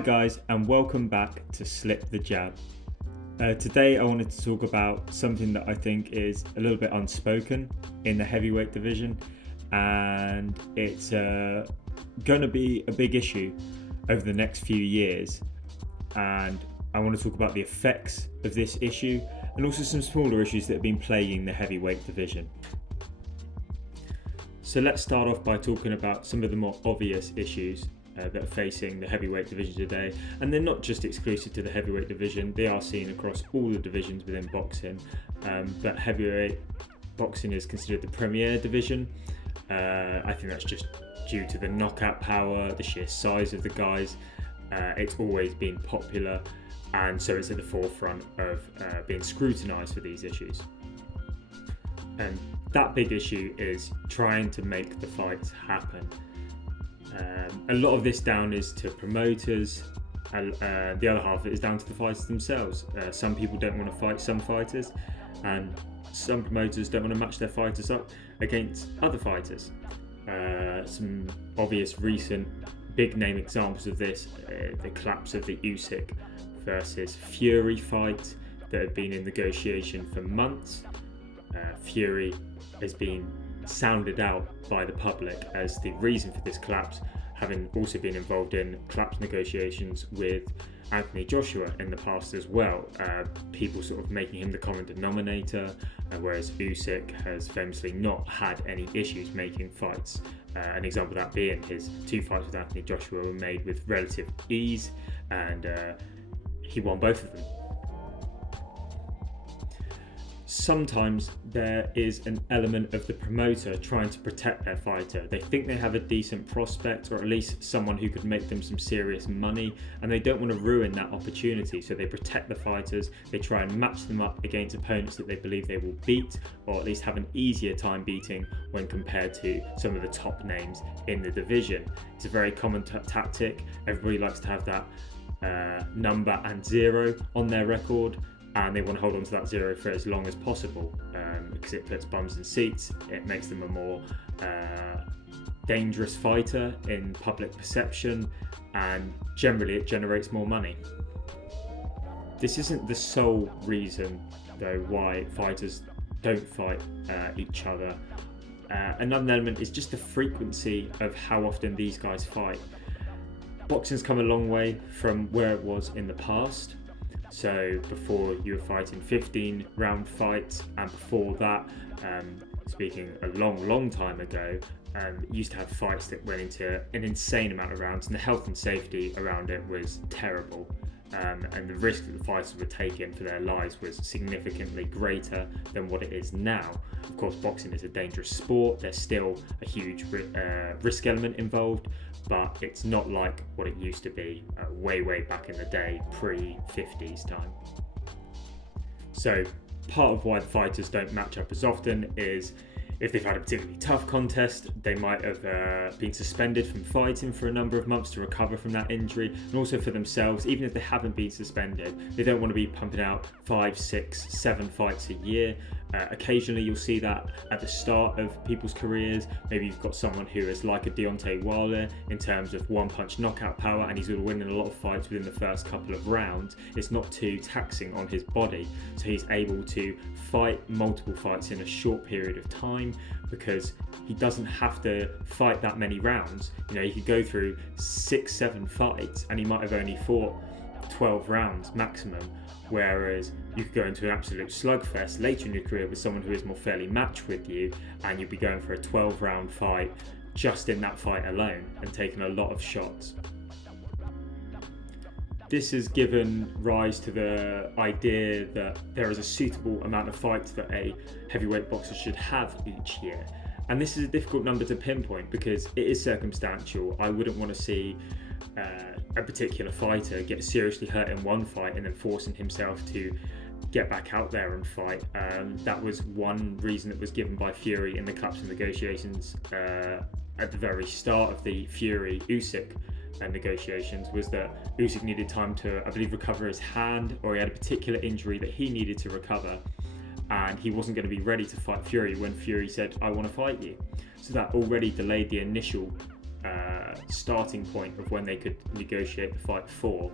Hi guys, and welcome back to Slip the Jab. Today I wanted to talk about something that I think is a little bit unspoken in the heavyweight division, and it's going to be a big issue over the next few years. And I want to talk about the effects of this issue and also some smaller issues that have been plaguing the heavyweight division. So let's start off by talking about some of the more obvious issues that are facing the heavyweight division today, and they're not just exclusive to the heavyweight division, they are seen across all the divisions within boxing, but heavyweight boxing is considered the premier division. I think that's just due to the knockout power, the sheer size of the guys. It's always been popular, and so it's at the forefront of being scrutinised for these issues. And that big issue is trying to make the fights happen. A lot of this down is to promoters, and the other half of it is down to the fighters themselves. Some people don't want to fight some fighters, and some promoters don't want to match their fighters up against other fighters. Some obvious recent big name examples of this, the collapse of the Usyk versus Fury fight that had been in negotiation for months. Fury has been sounded out by the public as the reason for this collapse, having also been involved in collapse negotiations with Anthony Joshua in the past as well. People sort of making him the common denominator, whereas Usyk has famously not had any issues making fights. An example of that being his two fights with Anthony Joshua were made with relative ease, and he won both of them. Sometimes there is an element of the promoter trying to protect their fighter. They think they have a decent prospect, or at least someone who could make them some serious money, and they don't want to ruin that opportunity, so they protect the fighters. They try and match them up against opponents that they believe they will beat, or at least have an easier time beating when compared to some of the top names in the division. It's a very common tactic. Everybody likes to have that number and zero on their record, and they want to hold on to that zero for as long as possible, because it puts bums in seats. It makes them a more dangerous fighter in public perception, and generally it generates more money. This isn't the sole reason though why fighters don't fight each other. Another element is just the frequency of how often these guys fight. Boxing's come a long way from where it was in the past. So before, you were fighting 15 round fights, and before that, speaking a long time ago, you used to have fights that went into an insane amount of rounds, and the health and safety around it was terrible, and the risk that the fighters were taking for their lives was significantly greater than what it is now. Of course, boxing is a dangerous sport. There's still a huge risk element involved, but it's not like what it used to be way back in the day, pre-50s time. So part of why the fighters don't match up as often is if they've had a particularly tough contest, they might have been suspended from fighting for a number of months to recover from that injury. And also for themselves, even if they haven't been suspended, they don't want to be pumping out 5, 6, 7 fights a year. Occasionally you'll see that at the start of people's careers. Maybe you've got someone who is like a Deontay Wilder in terms of one-punch knockout power, and he's winning a lot of fights within the first couple of rounds. It's not too taxing on his body, so he's able to fight multiple fights in a short period of time because he doesn't have to fight that many rounds. You know, he could go through 6, 7 fights and he might have only fought 12 rounds maximum, whereas you could go into an absolute slugfest later in your career with someone who is more fairly matched with you, and you'd be going for a 12-round fight just in that fight alone and taking a lot of shots. This has given rise to the idea that there is a suitable amount of fights that a heavyweight boxer should have each year. And this is a difficult number to pinpoint because it is circumstantial. I wouldn't want to see a particular fighter get seriously hurt in one fight and then forcing himself to get back out there and fight. That was one reason that was given by Fury in the collapse negotiations at the very start of the Fury-Usyk negotiations, was that Usyk needed time to, I believe, recover his hand, or he had a particular injury that he needed to recover, and he wasn't going to be ready to fight Fury when Fury said, "I want to fight you." So that already delayed the initial starting point of when they could negotiate the fight for,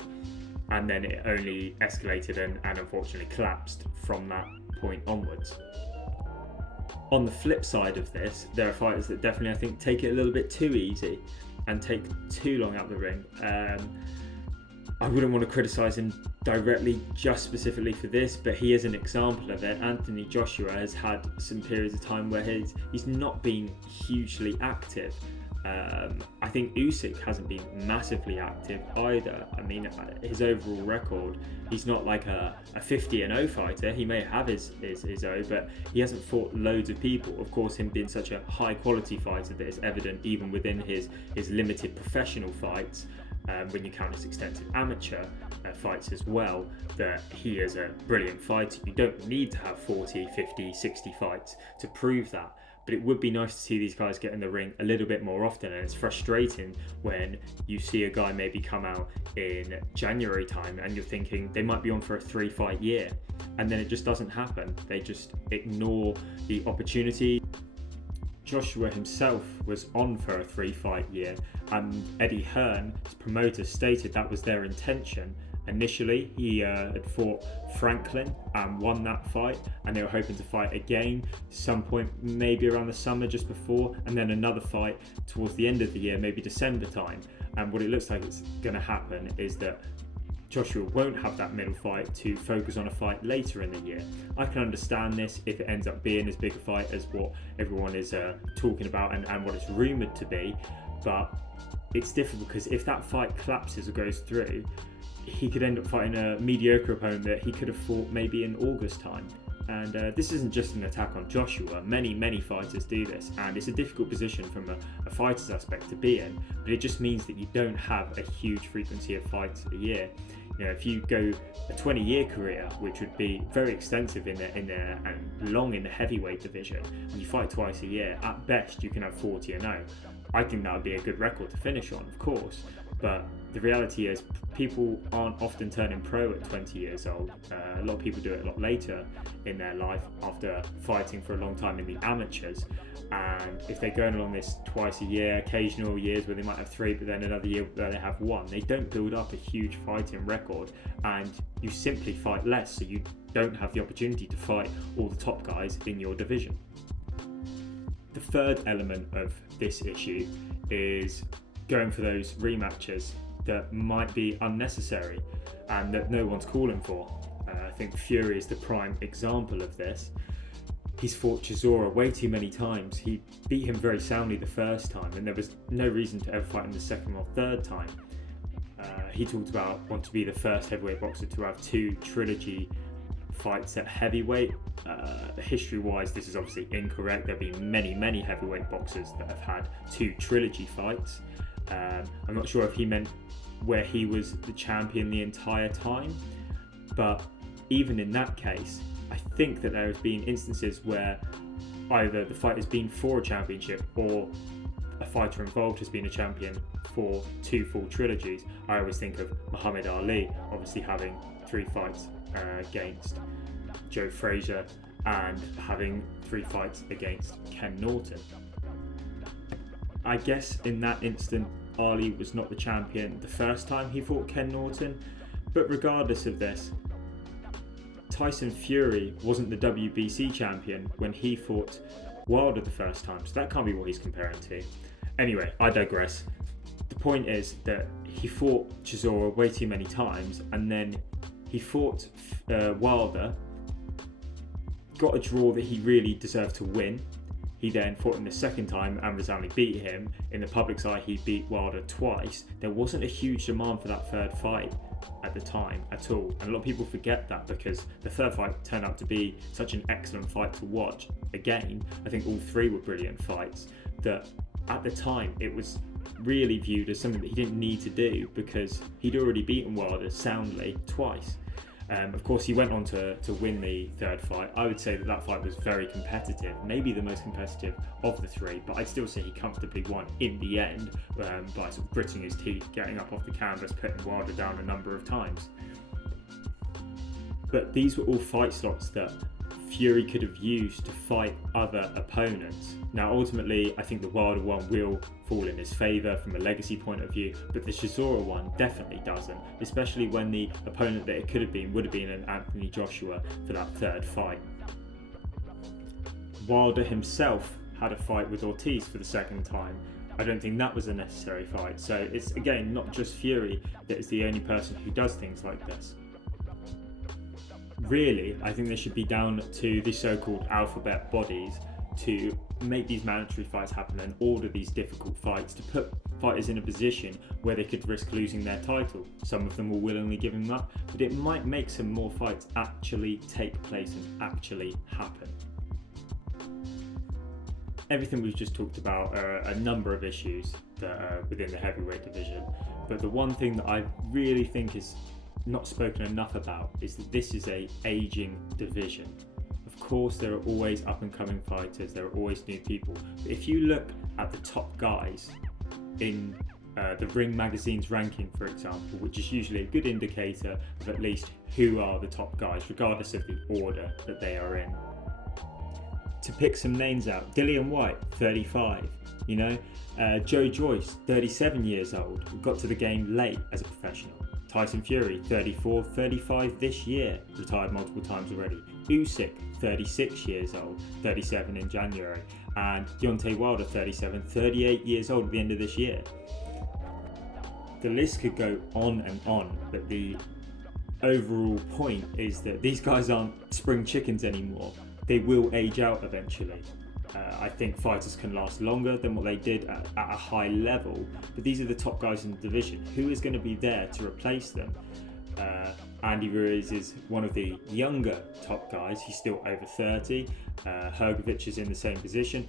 and then it only escalated and unfortunately collapsed from that point onwards. On the flip side of this, there are fighters that definitely, I think, take it a little bit too easy and take too long out the ring. I wouldn't want to criticise him directly just specifically for this, but he is an example of it. Anthony Joshua has had some periods of time where he's not been hugely active. I think Usyk hasn't been massively active either. I mean, his overall record, he's not like a 50-0 fighter. He may have his O, but he hasn't fought loads of people. Of course, him being such a high quality fighter that is evident even within his limited professional fights, when you count his extensive amateur fights as well, that he is a brilliant fighter. You don't need to have 40, 50, 60 fights to prove that. But it would be nice to see these guys get in the ring a little bit more often, and it's frustrating when you see a guy maybe come out in January time and you're thinking they might be on for a 3-fight year, and then it just doesn't happen. They just ignore the opportunity. Joshua himself was on for a 3-fight year, and Eddie Hearn, his promoter, stated that was their intention. Initially, he had fought Franklin and won that fight, and they were hoping to fight again some point, maybe around the summer just before, and then another fight towards the end of the year, maybe December time. And what it looks like it's going to happen is that Joshua won't have that middle fight to focus on a fight later in the year. I can understand this if it ends up being as big a fight as what everyone is talking about and what it's rumoured to be, but it's difficult because if that fight collapses or goes through, he could end up fighting a mediocre opponent that he could have fought maybe in August time. And this isn't just an attack on Joshua. Many fighters do this, and it's a difficult position from a fighter's aspect to be in, but it just means that you don't have a huge frequency of fights a year. You know, if you go a 20-year career, which would be very extensive and long in the heavyweight division, and you fight twice a year, at best you can have 40-0. I think that would be a good record to finish on, of course, but the reality is people aren't often turning pro at 20 years old. A lot of people do it a lot later in their life after fighting for a long time in the amateurs, and if they're going along this twice a year, occasional years where they might have 3 but then another year where they have 1, they don't build up a huge fighting record, and you simply fight less, so you don't have the opportunity to fight all the top guys in your division. The third element of this issue is going for those rematches that might be unnecessary and that no one's calling for. I think Fury is the prime example of this. He's fought Chisora way too many times. He beat him very soundly the first time, and there was no reason to ever fight him the second or third time. He talked about wanting to be the first heavyweight boxer to have 2 trilogy fights at heavyweight. History-wise, this is obviously incorrect. There have been many heavyweight boxers that have had 2 trilogy fights. I'm not sure if he meant where he was the champion the entire time, but even in that case, I think that there has been instances where either the fight has been for a championship or a fighter involved has been a champion for 2 full trilogies. I always think of Muhammad Ali obviously having 3 fights against Joe Frazier and having 3 fights against Ken Norton. I guess in that instant, Ali was not the champion the first time he fought Ken Norton, but regardless of this, Tyson Fury wasn't the WBC champion when he fought Wilder the first time, so that can't be what he's comparing to. Anyway, I digress. The point is that he fought Chisora way too many times, and then he fought Wilder, got a draw that he really deserved to win. He then fought him the second time and resoundingly beat him. In the public's eye, he beat Wilder twice. There wasn't a huge demand for that third fight at the time at all. And a lot of people forget that because the third fight turned out to be such an excellent fight to watch. Again, I think all 3 were brilliant fights that at the time it was really viewed as something that he didn't need to do because he'd already beaten Wilder soundly twice. Of course, he went on to win the third fight. I would say that fight was very competitive, maybe the most competitive of the 3, but I'd still say he comfortably won in the end by sort of gritting his teeth, getting up off the canvas, putting Wilder down a number of times. But these were all fight slots that Fury could have used to fight other opponents. Now ultimately I think the Wilder one will fall in his favour from a legacy point of view, but the Chisora one definitely doesn't, especially when the opponent that it could have been would have been an Anthony Joshua for that third fight. Wilder himself had a fight with Ortiz for the second time. I don't think that was a necessary fight, so it's again not just Fury that is the only person who does things like this. Really, I think this should be down to the so-called alphabet bodies to make these mandatory fights happen and order these difficult fights to put fighters in a position where they could risk losing their title. Some of them will willingly give them up, but it might make some more fights actually take place and actually happen. Everything we've just talked about are a number of issues that are within the heavyweight division, but the one thing that I really think is not spoken enough about is that this is a aging division. Of course there are always up and coming fighters, there are always new people, but if you look at the top guys in the Ring magazine's ranking, for example, which is usually a good indicator of at least who are the top guys regardless of the order that they are in. To pick some names out, Dillian Whyte, 35, Joe Joyce, 37 years old, got to the game late as a professional. Tyson Fury, 34, 35 this year, retired multiple times already. Usyk, 36 years old, 37 in January. And Deontay Wilder, 37, 38 years old at the end of this year. The list could go on and on, but the overall point is that these guys aren't spring chickens anymore. They will age out eventually. I think fighters can last longer than what they did at a high level, but these are the top guys in the division. Who is going to be there to replace them? Andy Ruiz is one of the younger top guys. He's still over 30. Hrgovic is in the same position,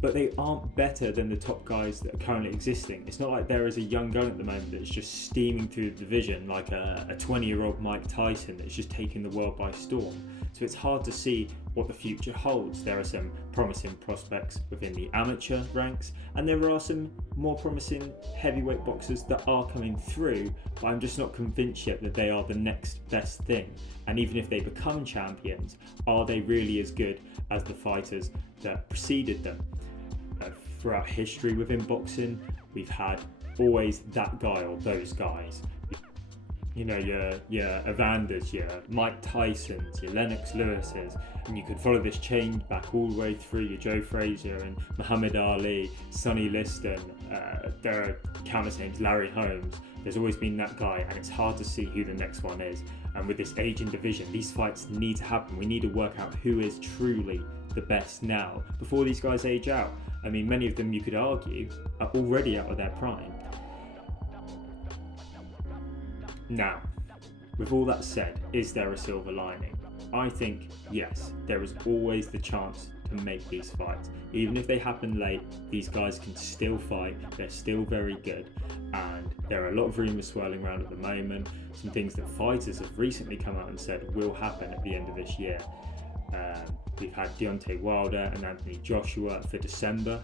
but they aren't better than the top guys that are currently existing. It's not like there is a young gun at the moment that's just steaming through the division like a 20-year-old Mike Tyson that's just taking the world by storm. So it's hard to see what the future holds. There are some promising prospects within the amateur ranks, and there are some more promising heavyweight boxers that are coming through, but I'm just not convinced yet that they are the next best thing. And even if they become champions, are they really as good as the fighters that preceded them? Throughout history within boxing, we've had always that guy or those guys. Your Evanders, your Mike Tysons, your Lennox Lewis's, and you could follow this chain back all the way through your Joe Frazier and Muhammad Ali, Sonny Liston, there are countless names, Larry Holmes. There's always been that guy, and it's hard to see who the next one is. And with this aging division, these fights need to happen. We need to work out who is truly the best now before these guys age out. I mean, many of them, you could argue, are already out of their prime. Now, with all that said, is there a silver lining? I think yes, there is always the chance to make these fights. Even if they happen late, these guys can still fight, they're still very good, and there are a lot of rumours swirling around at the moment, some things that fighters have recently come out and said will happen at the end of this year. We've had Deontay Wilder and Anthony Joshua for December,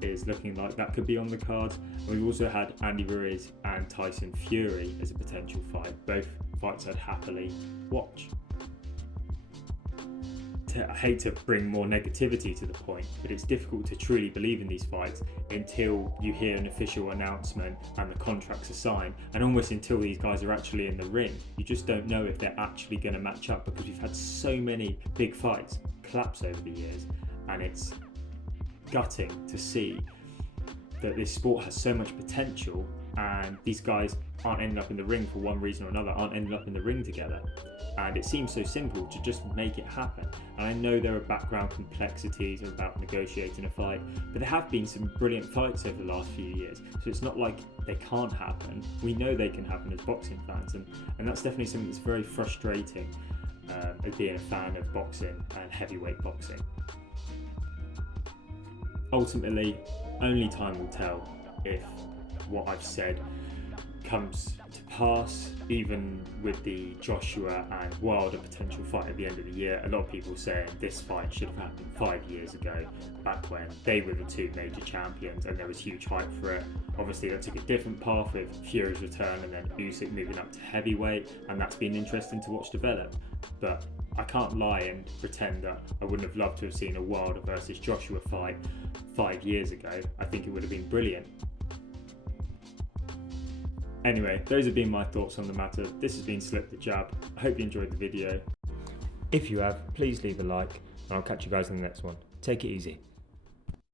is looking like that could be on the cards. And we've also had Andy Ruiz and Tyson Fury as a potential fight, both fights I'd happily watch. I hate to bring more negativity to the point, but it's difficult to truly believe in these fights until you hear an official announcement and the contracts are signed, and almost until these guys are actually in the ring. You just don't know if they're actually going to match up, because we've had so many big fights collapse over the years, and it's gutting to see that this sport has so much potential and these guys aren't ending up in the ring for one reason or another, aren't ending up in the ring together. And it seems so simple to just make it happen. And I know there are background complexities about negotiating a fight, but there have been some brilliant fights over the last few years. So it's not like they can't happen. We know they can happen as boxing fans, and that's definitely something that's very frustrating as being a fan of boxing and heavyweight boxing. Ultimately, only time will tell if what I've said comes to pass, even with the Joshua and Wilder potential fight at the end of the year. A lot of people saying this fight should have happened 5 years ago, back when they were the two major champions and there was huge hype for it. Obviously that took a different path with Fury's return and then Usyk moving up to heavyweight, and that's been interesting to watch develop. But I can't lie and pretend that I wouldn't have loved to have seen a Wilder versus Joshua fight 5 years ago. I think it would have been brilliant. Anyway, those have been my thoughts on the matter. This has been Slip the Jab. I hope you enjoyed the video. If you have, please leave a like, and I'll catch you guys in the next one. Take it easy.